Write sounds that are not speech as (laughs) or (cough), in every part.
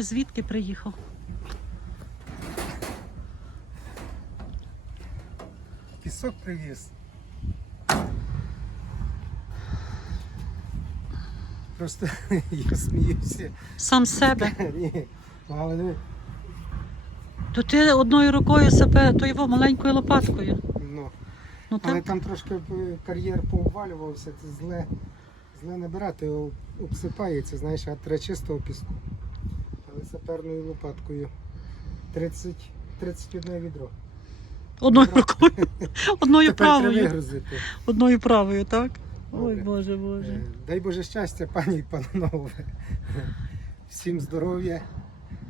ти звідки приїхав? Пісок привіз. Просто (laughs) я сміюся. Сам себе. (laughs) Ні, але То ти одною рукою себе, то його маленькою лопаткою. ну. Ну Але так. там трошки кар'єр поувалювався, це зле, зле набирати, обсипається, знаєш, а треба чистого піску. Але саперною лопаткою 30, 31 відро. Одною рукою. (laughs) Одною Тепер треба правою. вигрузити. Одною правою, так? Ой, Добре. Боже, Е, Боже. Дай Боже щастя, пані і панове. Всім здоров'я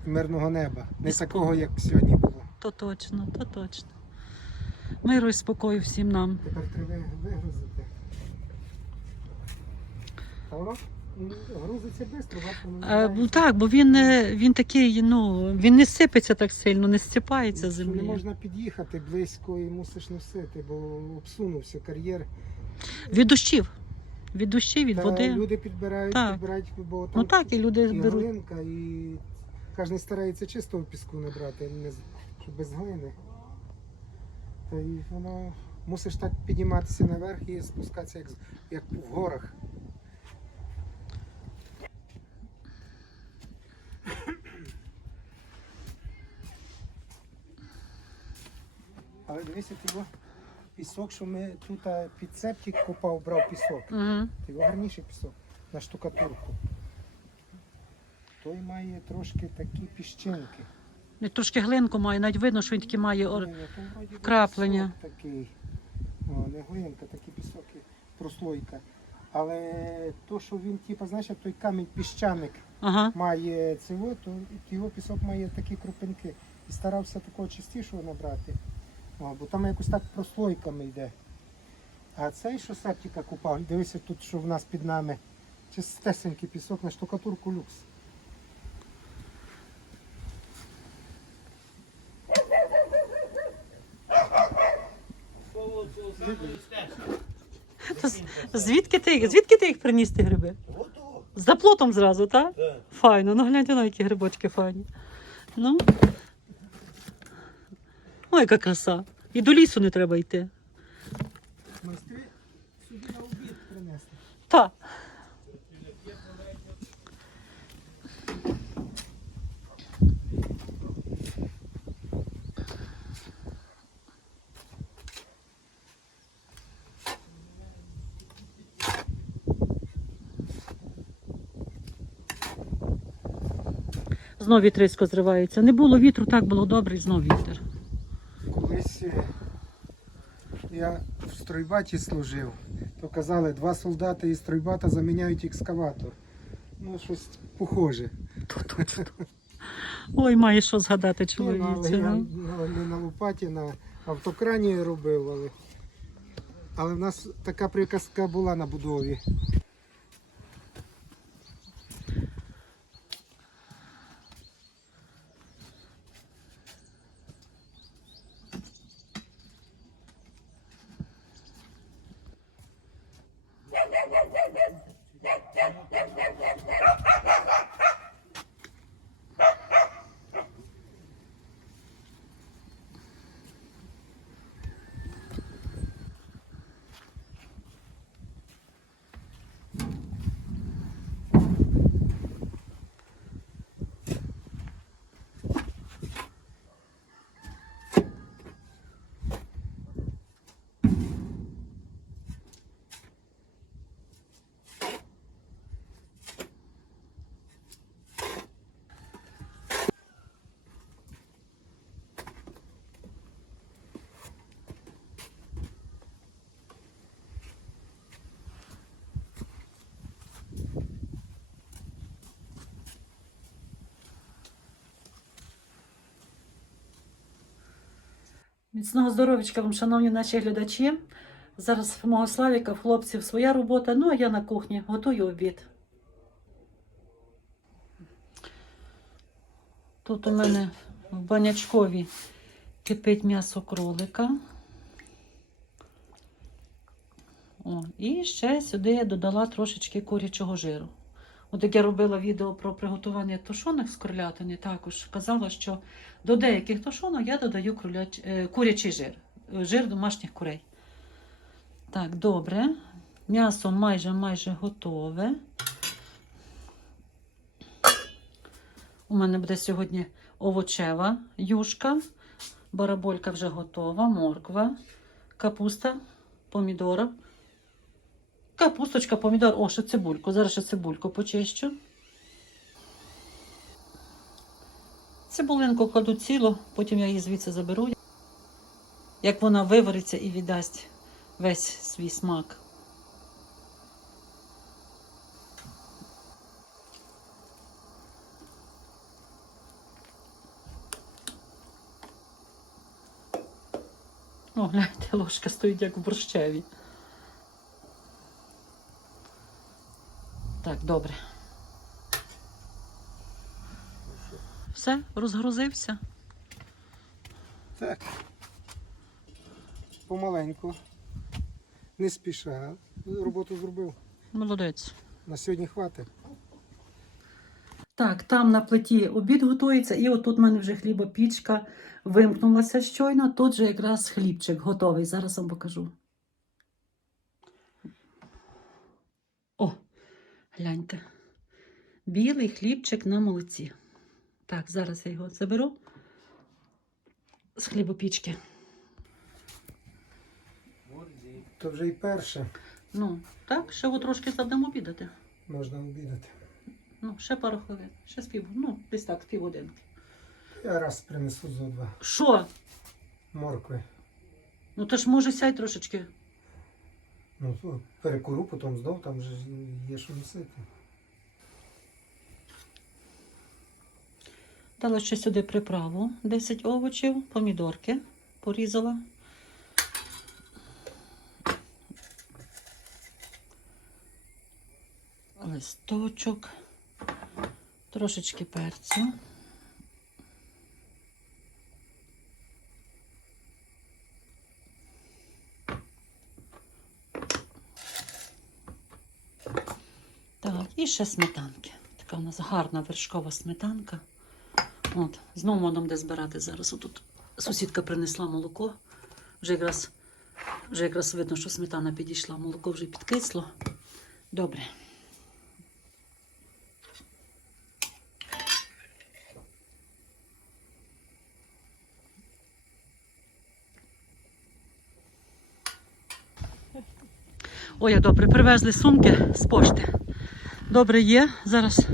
і мирного неба. Не такого, як сьогодні було. То точно, то точно. Миру і спокою всім нам. Тепер треба вигрузити. А воно м, грузиться швидко, бачимо. Е, ну, так, бо він, е, він такий, ну, він не сипеться так сильно, не стіпається з Не можна під'їхати близько і мусиш носити, бо обсунувся кар'єр. Від дощів. Від дощів, від Та води. люди підбирають, Так. підбирають, бо там Ну так, і люди і беруть. глинка, і кожен старається чистого піску набрати, не, щоб без глини. Та й воно мусиш так підніматися наверх і спускатися, як, як в горах. Але дивися, його пісок, що ми тут під септик копав, брав пісок. Угу. Його гарніший пісок на штукатурку. Той має трошки такі піщинки. І трошки глинку має, навіть видно, що він таки має. ор- Ні, ні, вроді вкраплення. пісок Такий. О, не глинка, такі пісоки, прослойка. Але то, що він, типу, знаєш, як той камінь піщаник Ага. має цього, то його пісок має такі крупинки. І старався такого чистішого набрати. О, бо там якось так прослойками йде. А цей, що септика купав, дивися тут, що в нас під нами. Чистесенький пісок на штукатурку люкс. То з- звідки ти їх? Звідки ти їх приніс ті гриби? За плотом зразу, так? Файно. Ну гляньте на які грибочки файні. Ну. Ой, яка краса. І до лісу не треба йти. Майстри сюди на обід принесли. Так. Знов вітрисько зривається. Не було вітру, так було добре, і знов вітер. Колись е, я в стройбаті служив, то казали, два солдати із стройбата заміняють екскаватор. Ну, щось похоже. (laughs) Ой, має що згадати чоловіці. ну, але я ну. ну, не на лопаті, на автокрані робив, але, але в нас така приказка була на будові. Міцного здоров'ячка вам, шановні наші глядачі. Зараз в мого Славіка, хлопців своя робота, ну а я на кухні готую обід. Тут у мене в банячкові кипить м'ясо кролика. О, і ще сюди я додала трошечки курячого жиру. От як я робила відео про приготування тушонок з курятини, також казала, що до деяких тушонок я додаю круляч... е, курячий жир, жир домашніх курей. Так, добре. М'ясо майже майже готове. У мене буде сьогодні овочева юшка, бараболька вже готова, морква, капуста, помідора. Капусточка, помідор, о, ще цибульку. Зараз ще цибульку почищу. Цибулинку кладу цілу, потім я її звідси заберу. Як вона вивариться і віддасть весь свій смак. О, гляньте, ложка стоїть як в борщеві. Добре. Все, розгрузився. Так. Помаленьку. Не спіша. Роботу зробив. Молодець. На сьогодні хватить. Так, там на плиті обід готується, і отут в мене вже хлібопічка вимкнулася щойно. Тут же якраз хлібчик готовий. Зараз вам покажу. О, гляньте. Білий хлібчик на молоці. Так, зараз я його заберу з хлібопічки. То вже і перше Ну, так, ще його трошки завдемо обідати. можна обідати. Ну, ще пару хвилин, ще з пів, ну, десь так, з півгодинки. Я раз принесу зо два Що? моркви. Ну, то ж може сядь трошечки. Ну, перекуру, потім знов, там же є що носити. Дала ще сюди приправу, 10 овочів, помідорки порізала. Листочок, трошечки перцю. Так, і ще сметанки. Така у нас гарна вершкова сметанка. От, знову можемо де збирати зараз. Отут сусідка принесла молоко. Вже якраз, вже якраз видно, що сметана підійшла. Молоко вже підкисло. Добре. Ой, добре, привезли сумки з пошти. Добре є. Зараз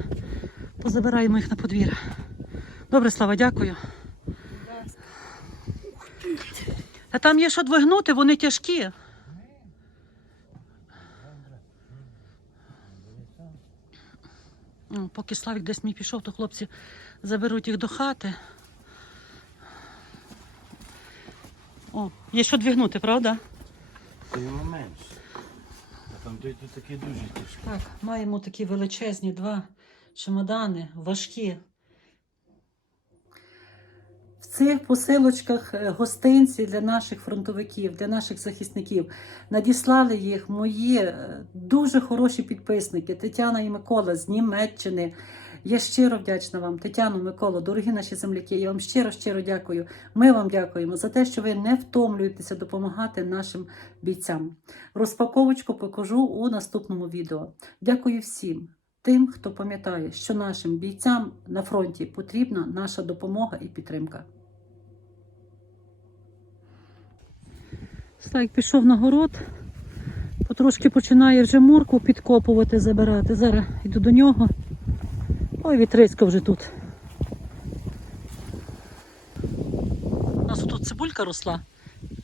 позабираємо їх на подвір'я. Добре, Слава, дякую. А там є що двигнути, вони тяжкі. Ну, Поки Славік десь мій пішов, то хлопці заберуть їх до хати. О, є що двигнути, правда? Це його менше. Там той тут такі дуже тяжкі. Так, маємо такі величезні два чемодани, важкі. В цих посилочках е, гостинці для наших фронтовиків, для наших захисників. Надіслали їх мої е, дуже хороші підписники Тетяна і Микола з Німеччини. Я щиро вдячна вам, Тетяно, Микола, дорогі наші земляки. Я вам щиро, щиро дякую. Ми вам дякуємо за те, що ви не втомлюєтеся допомагати нашим бійцям. Розпаковочку покажу у наступному відео. Дякую всім тим, хто пам'ятає, що нашим бійцям на фронті потрібна наша допомога і підтримка. Слайк пішов на город, потрошки починає вже морку підкопувати, забирати. Зараз йду до нього. Ой, вітрисько вже тут. У нас тут цибулька росла.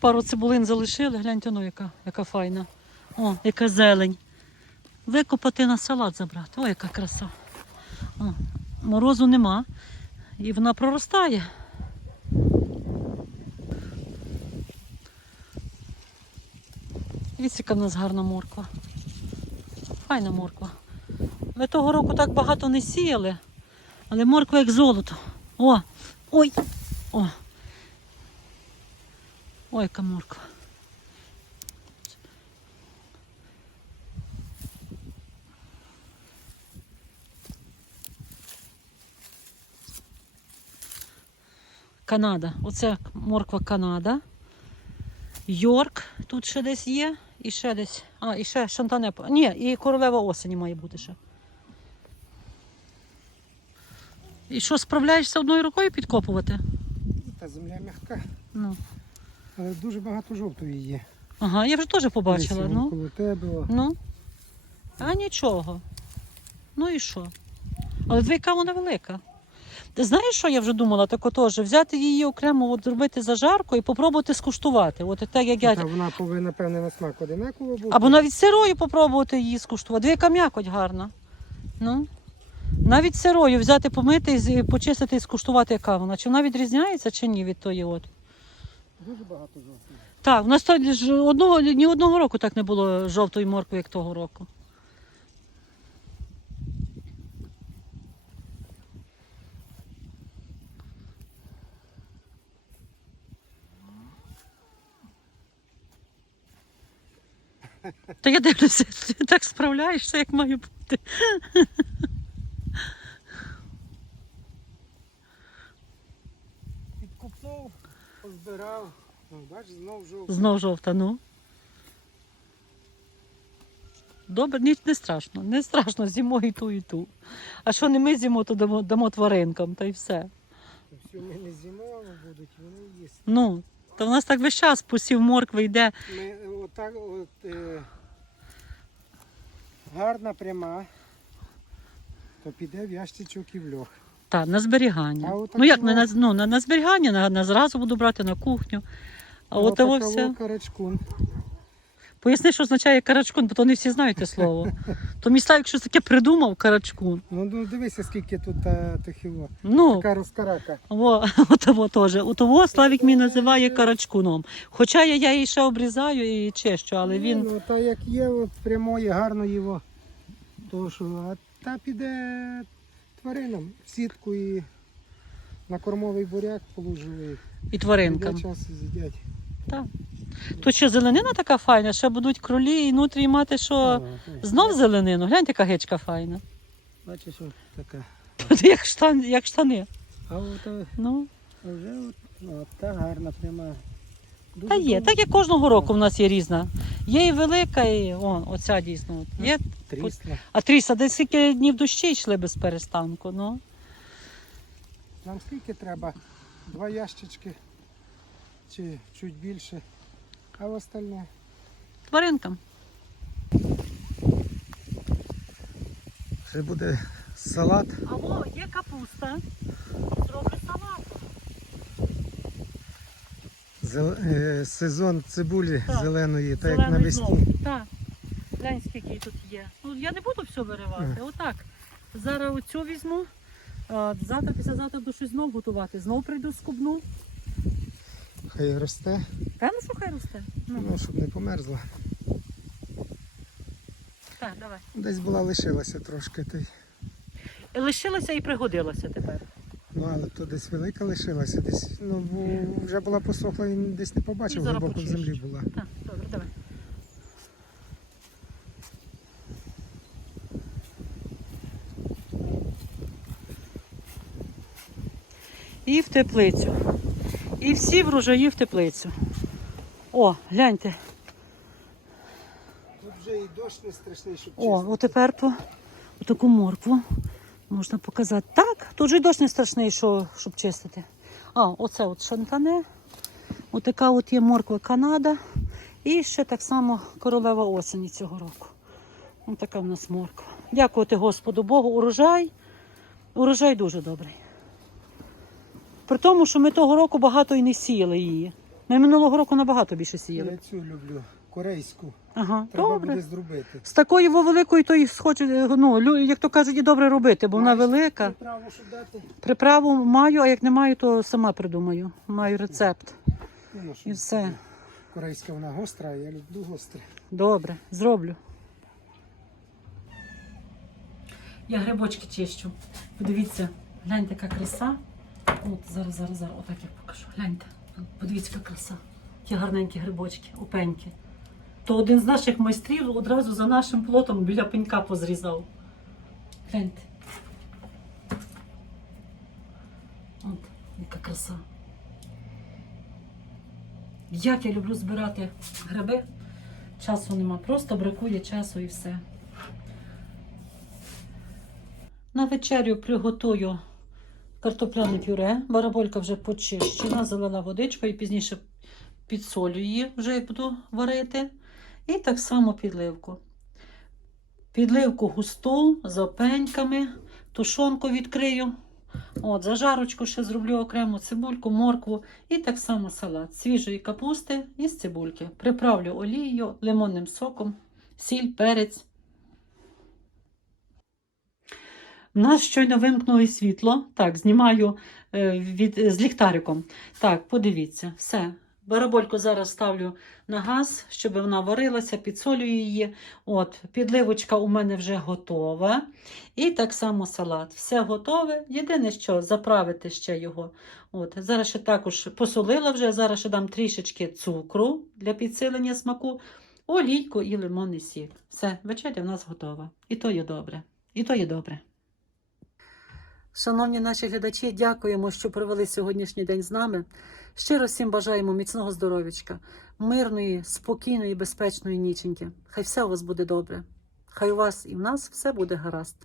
Пару цибулин залишили, гляньте, ну яка, яка файна. О, яка зелень. Викопати на салат забрати. Ой, яка краса. О, морозу нема. І вона проростає. Дивіться, яка в нас гарна морква. Файна морква. Ми того року так багато не сіяли, але морква як золото. О! Ой! О! Ой, яка морква. Канада. Оце морква Канада. Йорк тут ще десь є. І ще десь. А, і ще Шантанепа. Ні, і королева осені має бути ще. І що, справляєшся одною рукою підкопувати? Та земля м'яка, Ну. але дуже багато жовтої є. Ага, я вже теж побачила. Десь Ну. Коло тебе. Ну. А нічого. Ну і що? Але двійка вона велика. Ти знаєш, що я вже думала? Так отож, взяти її окремо, от зробити зажарку і попробувати скуштувати. От так як я. Та вона повинна, певне, на смак одинаково бути. Або навіть сирою попробувати її скуштувати. Двійка м'якоть гарна. Ну. Навіть сирою взяти, помити, почистити і скуштувати, яка вона. Чи вона відрізняється, чи ні від тої от. Дуже багато жовтої. Так, у нас то ж одного, ні одного року так не було жовтої моркви, як того року. Та я дивлюся, (laughs) ти так справляєшся, як має бути. Підкупнув, позбирав. Ну, бачиш, знов жовтий. Знов жовта, ну. Добре, ніч не страшно. Не страшно, з'їмо і ту, і ту. А що не ми з'їмо, то дамо, дамо тваринкам, та й все. Все ми не зимово будуть, вони їсти. Ну, то в нас так весь час посів моркви йде. Ми отак от, е, гарна пряма, то піде в ящичок і в льох. Та, на зберігання. А отак ну як, на, на, ну, на, на зберігання, на, на зразу буду брати на кухню. А от того все. карачкун. Поясни, що означає карачкун, бо то не всі знають те слово. То мій Славік щось таке придумав, карачкун. Ну, ну дивися, скільки тут е, тихого. Ну, Така розкарака. О, отого (laughs) теж. Отого Славік мій називає карачкуном. Хоча я, я її ще обрізаю і чищу, але Ні, він. Ну, та як є от прямої, гарно його. То що, а та піде тваринам в сітку і на кормовий буряк положили. І тваринкам. Піде час і з'їдять. Тут ще зеленина така файна, ще будуть кролі і нутрі мати, що знов зеленину. Гляньте, яка гечка файна. Бачиш, от така. (laughs) Як, штан, як штани. А от е, Ну, вже от, от та гарна пряма. Дуже та є. добре. Так як кожного року в нас є різна. Є і велика, і он, оця дійсно. от Є. Трісла. А тріса, десь скільки днів дощі йшли без перестанку. Ну. Нам скільки треба? Два ящички чи чуть більше. А остальне. Тваринкам. Ще буде салат. Або є капуста. Зроблю салат. Е, сезон цибулі Так. зеленої, так як Зелений навесні. Так. Глянь, скільки тут є. Ну, я не буду все виривати. Отак. Зараз оцю візьму. Завтра, післязавтра буду щось знов готувати. Знов прийду скубну. Хай росте, Певно, що хай росте. Ну, ну, щоб не померзла. так, давай. Десь була лишилася трошки. Й- Лишилася і пригодилася тепер. Ну, але то десь велика лишилася, десь ну, бо вже була посохла і десь не побачив, глибоко в землі була. Так, добре, давай. І в теплицю. І всі врожаї в теплицю. О, гляньте. Тут вже і дощ не страшний, щоб О, отепер по таку моркву можна показати. Так, тут же й дощ не страшний, що, щоб чистити. А, оце от шантане. Отака от є морква Канада. І ще так само королева осені цього року. Ось така в нас морква. Дякувати Господу Богу, урожай. Урожай дуже добрий. При тому, що ми того року багато і не сіяли її. Ми минулого року набагато більше сіяли. Я цю люблю, корейську. Ага, Треба добре. буде зробити. З такої во великої, то й схоче, ну, лю- як то кажуть, і добре робити, бо вона велика. Приправу, щоб дати. Приправу маю, а як не маю, то сама придумаю. Маю рецепт. Ну, щоб І все. Корейська вона гостра, а я люблю гостре. Добре, зроблю. Я грибочки чищу. Подивіться, гляньте, яка краса. От зараз, зараз, зараз, отак я покажу. Гляньте. Подивіться, яка краса. Ті гарненькі грибочки, опеньки. То один з наших майстрів одразу за нашим плотом біля пенька позрізав. Гляньте. От, яка краса. Як я люблю збирати гриби. Часу нема, просто бракує часу і все. На вечерю приготую картопляне пюре. Бараболька вже почищена, залила водичку і пізніше підсолю її, вже буду варити. І так само підливку. Підливку густу з опеньками, тушонку відкрию. От, зажарочку ще зроблю окремо цибульку, моркву і так само салат свіжої капусти із цибульки. Приправлю олією, лимонним соком, сіль, перець. У нас щойно вимкнули світло. Так, знімаю е, від, з ліхтариком. Так, подивіться, все. Барабольку зараз ставлю на газ, щоб вона варилася, підсолюю її. От, підливочка у мене вже готова. І так само салат. Все готове. Єдине, що заправити ще його. От, зараз ще також посолила вже, зараз ще дам трішечки цукру для підсилення смаку, олійку і лимонний сік. Все, вечеря в нас готова. І то є добре. І то є добре. Шановні наші глядачі, дякуємо, що провели сьогоднішній день з нами. Щиро всім бажаємо міцного здоров'ячка, мирної, спокійної, безпечної ніченьки. Хай все у вас буде добре. Хай у вас і в нас все буде гаразд.